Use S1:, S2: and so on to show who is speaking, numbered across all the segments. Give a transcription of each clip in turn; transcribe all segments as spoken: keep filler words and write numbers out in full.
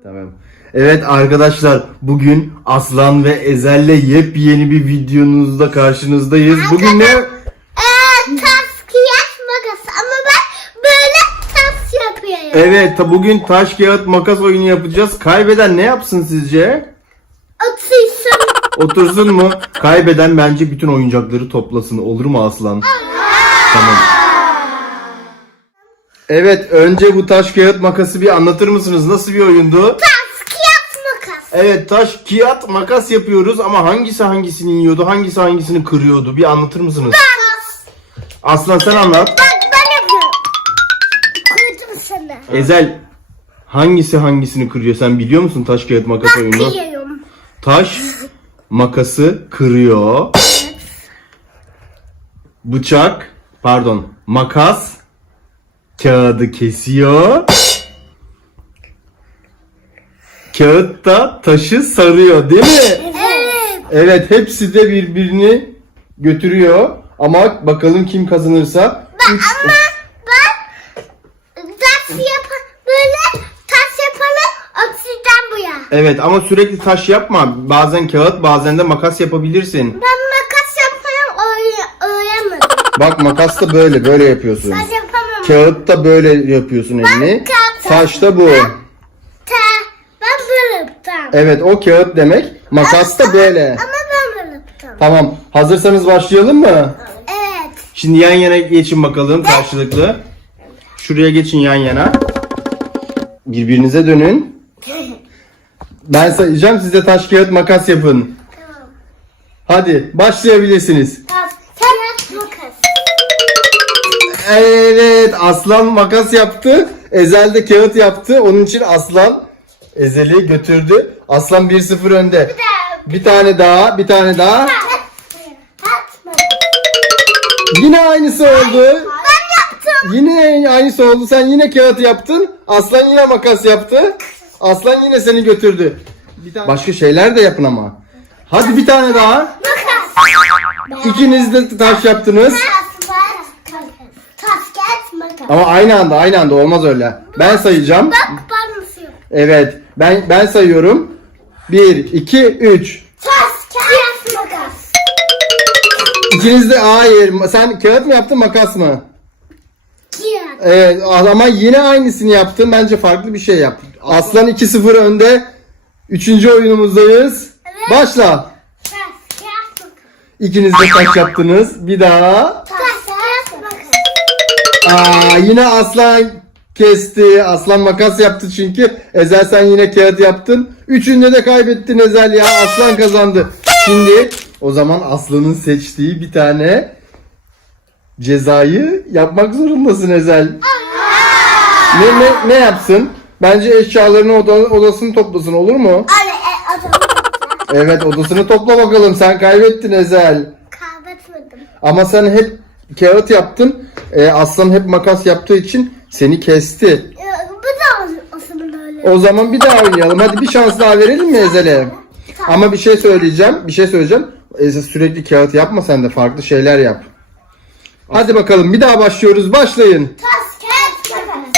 S1: Tamam. Evet arkadaşlar, bugün Aslan ve Ezel'le yepyeni bir videonuzda karşınızdayız. Bugün ne?
S2: Ee, taş kıyas makas ama ben böyle taş yapıyorum.
S1: Evet, ta- bugün taş kağıt makas oyunu yapacağız. Kaybeden ne yapsın sizce?
S2: Otursun.
S1: Otursun mu? Kaybeden bence bütün oyuncakları toplasın. Olur mu Aslan? Tamam. Evet, önce bu taş kağıt makası bir anlatır mısınız? Nasıl bir oyundu?
S2: Taş kıyas makas.
S1: Evet, taş kağıt makas yapıyoruz ama hangisi hangisini yiyordu, hangisi hangisini kırıyordu? Bir anlatır mısınız?
S2: Taş.
S1: Aslan sen anlat.
S2: Bak ben yapıyorum. Koydum sana.
S1: Ezel, hangisi hangisini kırıyor? Sen biliyor musun taş kağıt makas
S2: Bak
S1: oyunu?
S2: kıyıyorum.
S1: Taş makası kırıyor. Bıçak, pardon, makas kağıdı kesiyor. Kağıt da taşı sarıyor, değil mi?
S2: Evet.
S1: Evet, hepsi de birbirini götürüyor. Ama bakalım kim kazanırsa. Üç-
S2: Ama ben taş yapan böyle taş yapanı oksijen bu ya.
S1: Evet ama sürekli taş yapma. Bazen kağıt, bazen de makas yapabilirsin.
S2: Ben makas yapmayı öğre- öğrenmedim.
S1: Bak, makas da böyle, böyle yapıyorsun.
S2: Taş yapamam.
S1: Kağıt da böyle yapıyorsun elini.
S2: kağıt-
S1: Taş da bu.
S2: Ta, ben böyle yaptım.
S1: Evet, o kağıt demek. Makas da böyle.
S2: Ama ben böyle yaptım.
S1: Tamam. Hazırsanız başlayalım mı?
S2: Evet.
S1: Şimdi yan yana geçin bakalım karşılıklı. Şuraya geçin yan yana. Birbirinize dönün. Ben sayacağım, siz de taş kağıt makas yapın.
S2: Tamam.
S1: Hadi başlayabilirsiniz.
S2: Taş, kağıt, makas.
S1: Evet, Aslan makas yaptı. Ezel de kağıt yaptı. Onun için Aslan Ezel'i götürdü. Aslan bir sıfır önde. Bir tane daha, bir tane daha. Yine aynısı oldu.
S2: Ben yaptım.
S1: Yine aynısı oldu. Sen yine kağıt yaptın. Aslan yine makas yaptı. Aslan yine seni götürdü. Bir tane... Başka şeyler de yapın ama. Hadi bir tane daha.
S2: Makas.
S1: İkiniz de taş yaptınız.
S2: Taş, makas. Taş, kağıt, makas.
S1: Ama aynı anda, aynı anda olmaz öyle. Ben sayacağım.
S2: Bak ben nasıl yapıyorum.
S1: Evet. Ben ben sayıyorum. bir, iki, üç.
S2: Taş, kağıt, makas.
S1: İkiniz de hayır. Sen kağıt mı yaptın, makas mı?
S2: Kağıt.
S1: Evet ama yine aynısını yaptın. Bence farklı bir şey yap. Aslan iki sıfır önde. Üçüncü oyunumuzdayız.
S2: Evet.
S1: Başla.
S2: Taş, kağıt, makas.
S1: İkiniz de taş yaptınız. Bir daha.
S2: Taş, kağıt, makas.
S1: Aa, yine aslan kesti. Aslan makas yaptı çünkü. Ezel sen yine kağıt yaptın. Üçünde de kaybettin Ezel ya. Aslan kazandı. Şimdi o zaman Aslan'ın seçtiği bir tane cezayı yapmak zorundasın Ezel. Ne, ne, ne yapsın? Bence eşyalarını oda, odasını toplasın, olur mu?
S2: Anne, e, adamı
S1: Evet, odasını topla bakalım. Sen kaybettin Ezel.
S2: kaybetmedim.
S1: Ama sen hep kağıt yaptın. Ee, Aslan hep makas yaptığı için seni kesti.
S2: Ya, bu da aslında öyle.
S1: O zaman bir daha oynayalım. Hadi bir şans daha verelim mi Ezel'e? Ama bir şey söyleyeceğim. Bir şey söyleyeceğim. Ezel, sürekli kağıt yapma, sen de farklı şeyler yap. Hadi bakalım, bir daha başlıyoruz. Başlayın.
S2: Taş, kağıt, makas.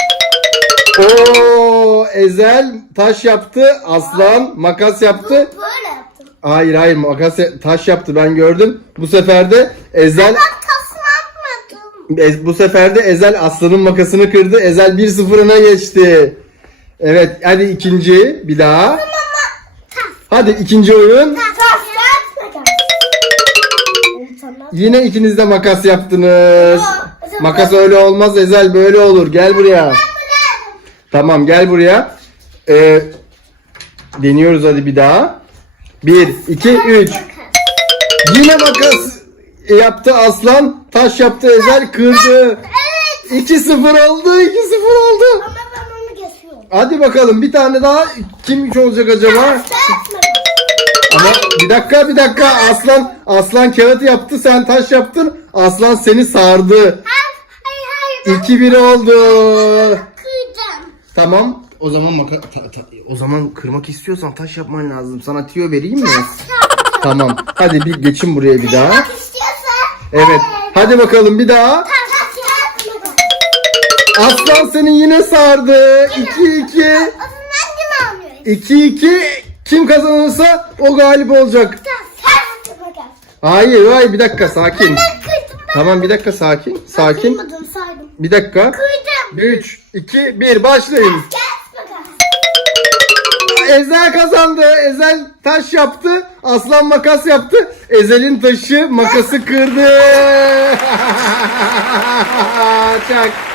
S1: Oo, Ezel taş yaptı. Aslan makas yaptı.
S2: Böyle yaptım.
S1: Hayır hayır, makas taş yaptı, ben gördüm. Bu sefer de Ezel
S2: Ben tasını atmadım.
S1: E, bu sefer de Ezel Aslan'ın makasını kırdı. Ezel bir sıfır öne geçti. Evet, hadi ikinci bir daha. Hadi ikinci oyun.
S2: Taş, kağıt, makas.
S1: Yine ikiniz de makas yaptınız. Makas öyle olmaz Ezel, böyle olur. Gel buraya. Tamam, gel buraya. Ee, deniyoruz hadi bir daha. Bir, iki, üç. Yine makas yaptı Aslan. Taş yaptı Ezel, kırdı.
S2: Evet.
S1: iki sıfır oldu. iki sıfır oldu.
S2: Ama ben onu geçiyorum.
S1: Hadi bakalım, bir tane daha kim olacak acaba?
S2: Taş, kağıt, makas.
S1: Ama bir dakika bir dakika, Aslan Aslan kağıt yaptı, sen taş yaptın. Aslan seni sardı.
S2: Hayır, hayır, hayır.
S1: iki bir oldu.
S2: Kıracağım.
S1: Tamam. O zaman maka ta- ta- o zaman kırmak istiyorsan taş yapman lazım. Sana tüyo vereyim mi? Tamam. Hadi bir geçin buraya bir daha.
S2: Bak istiyorsan.
S1: Evet. Hadi bakalım bir daha.
S2: Taş, kağıt, makas.
S1: Aslan seni yine sardı. iki iki.
S2: O zaman yine almıyorum.
S1: iki iki. Kim kazanırsa o galip olacak.
S2: Sen makas.
S1: Hayır hayır bir dakika sakin.
S2: Ben kırdım ben.
S1: Tamam bir dakika sakin. Sakin.
S2: Kırmadım saydım.
S1: Bir dakika.
S2: Kırdım.
S1: üç, iki, bir başlayın.
S2: Gel makas.
S1: Ezel kazandı. Ezel taş yaptı. Aslan makas yaptı. Ezel'in taşı makası kırdı. Çak.